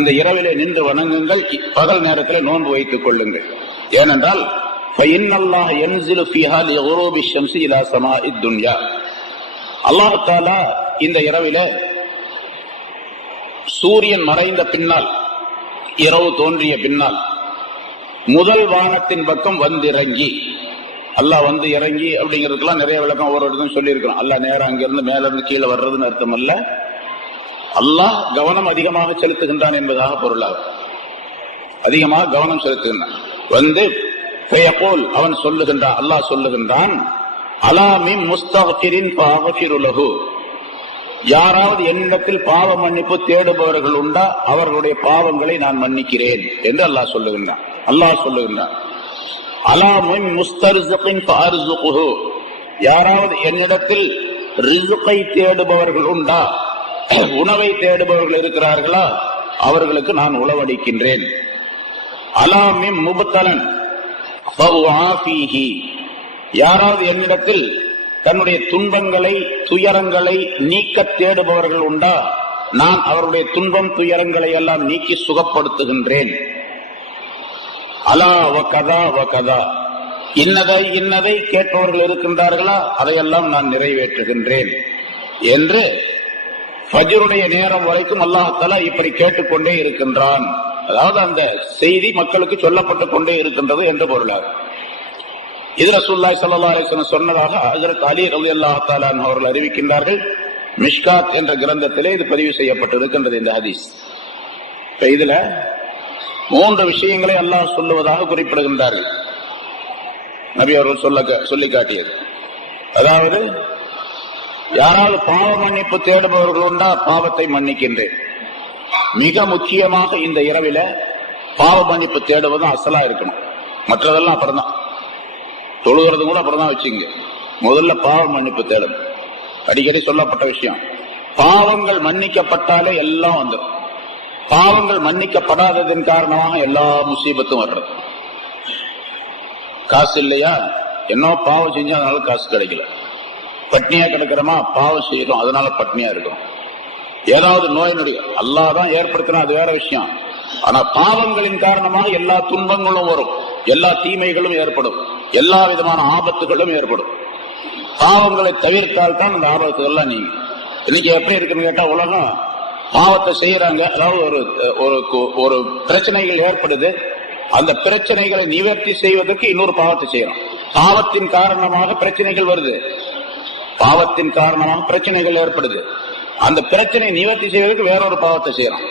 இந்த இரவிலே நின்று வணங்குங்கள், பகல் நேரத்தில் நோன்பு வைத்துக் கொள்ளுங்கள். ஏனென்றால் அல்லாஹ் தஆலா இந்த இரவில சூரியன் மறைந்த பின்னால், இரவு தோன்றிய பின்னால் முதல் வானத்தின் பக்கம் வந்திறங்கி, அல்லாஹ் வந்து இறங்கி அப்படிங்கிறதுக்கெல்லாம் நிறைய விளக்கம் ஒவ்வொரு இடத்தும் சொல்லி இருக்கிறோம். அல்லாஹ் நேரம் அங்கிருந்து மேல இருந்து கீழே வர்றதுன்னு அர்த்தம் அல்ல, அல்லாஹ் கவனம் அதிகமாக செலுத்துகின்றான் என்பதாக பொருளாகும். அதிகமாக கவனம் செலுத்துகின்றான். வந்து அவன் சொல்லுகின்றான், அல்லாஹ் சொல்லுகின்றான், அலா மின் முஸ்தக்ஃபிரின் ஃபஅக்ஃபிரு லஹு, யாராவது என்னிடத்தில் பாவ மன்னிப்பு தேடுபவர்கள் உண்டா, அவர்களுடைய பாவங்களை நான் மன்னிக்கிறேன் என்று அல்லாஹ் சொல்லுகின்றான். அல்லாஹ் சொல்லுகின்றான், அலா மின் முஸ்தர்ஸிகின் ஃபஅர்ஸுகுஹு, யாராவது என்னிடத்தில் ரிஸ்கை தேடுபவர்கள் உண்டா, உணவை தேடுபவர்கள் இருக்கிறார்களா, அவர்களுக்கு நான் உணவளிக்கின்றேன். அலா மின் முப்தலன் ஃபஉஆஃபீஹி, யாராவது என்னிடத்தில் தன்னுடைய துன்பங்களை துயரங்களை நீக்க தேடுபவர்கள் உண்டா, நான் அவருடைய துன்பம் துயரங்களை எல்லாம் நீக்கி சுகப்படுத்துகின்றேன். அலா வகதா வகதா, இன்னதை இன்னதை கேட்பவர்கள் இருக்கின்றார்களா, அதையெல்லாம் நான் நிறைவேற்றுகின்றேன் என்று ஃபஜ்ருடைய நேரம் வரைக்கும் அல்லாஹ் தஆலா இப்படி கேட்டுக்கொண்டே இருக்கின்றான். அதாவது அந்த செய்தி மக்களுக்கு சொல்லப்பட்டுக் கொண்டே இருக்கின்றது என்று பொருளாகும். இது ரசூலுல்லாஹி ஸல்லல்லாஹு அலைஹி வஸல்லம் சொன்னதாக ஹஜ்ரத் அலி ரலியல்லாஹு தஆலா அன்ஹு அவர்கள் அறிவிக்கின்றார்கள். மிஷ்காத் என்ற கிரந்தத்திலே இது பதிவு செய்யப்பட்டிருக்கின்றது இந்த ஹதீஸ். இதுல 3 விஷயங்களை அல்லாஹ் சொல்லுவதாக குறிப்பிடுகின்றார்கள். நபி அவர்கள் சொல்லி காட்டியது, அதாவது யாராவது பாவ மன்னிப்பு தேடுபவர்கள் உண்டா, பாவத்தை மன்னிக்கின்றேன். மிக முக்கியமாக இந்த இரவில பாவ மன்னிப்பு தேடுவதும் அசலா இருக்கணும். மற்றதெல்லாம் அப்புறம்தான், தொழுகிறது கூட அப்புறம் தான் வச்சுங்க. முதல்ல பாவ மன்னிப்பு தேடணும். அடிக்கடி சொல்லப்பட்ட விஷயம், பாவங்கள் மன்னிக்கப்பட்டாலே எல்லாம் வந்துடும். பாவங்கள் மன்னிக்கப்படாததன் காரணமாக எல்லா முசீபத்தும் வர்றது. காசு இல்லையா, என்ன பாவம் செஞ்சா அதனால காசு கிடைக்கல. பட்னியா கிடக்கிறோமா, பாவம் செய்யறோம் அதனால பட்னியா இருக்கும். ஏதாவது நோய் நொடி அல்லாஹ் தான் ஏற்படுத்தினா அது வேற விஷயம். ஆனா பாவங்களின் காரணமாக எல்லா துன்பங்களும் வரும், எல்லா தீமைகளும் ஏற்படும், எல்லா விதமான ஆபத்துகளும் ஏற்படும். பாவங்களை தவிர்த்தால் தான் அந்த ஆபத்துகள்லாம் நீங்க. இன்னைக்கு எப்படி இருக்குன்னு கேட்டா, உலகம் பாவத்தை செய்யறாங்க, அதாவது ஒரு பிரச்சனைகள் ஏற்படுது, அந்த பிரச்சனைகளை நிவர்த்தி செய்வதற்கு இன்னொரு பாவத்தை செய்யறோம். பாவத்தின் காரணமாக பிரச்சனைகள் வருது, பாவத்தின் காரணமாக பிரச்சனைகள் ஏற்படுது, அந்த பிரச்சனை நிவர்த்தி செய்வதற்கு வேறொரு பாவத்தை செய்யறோம்.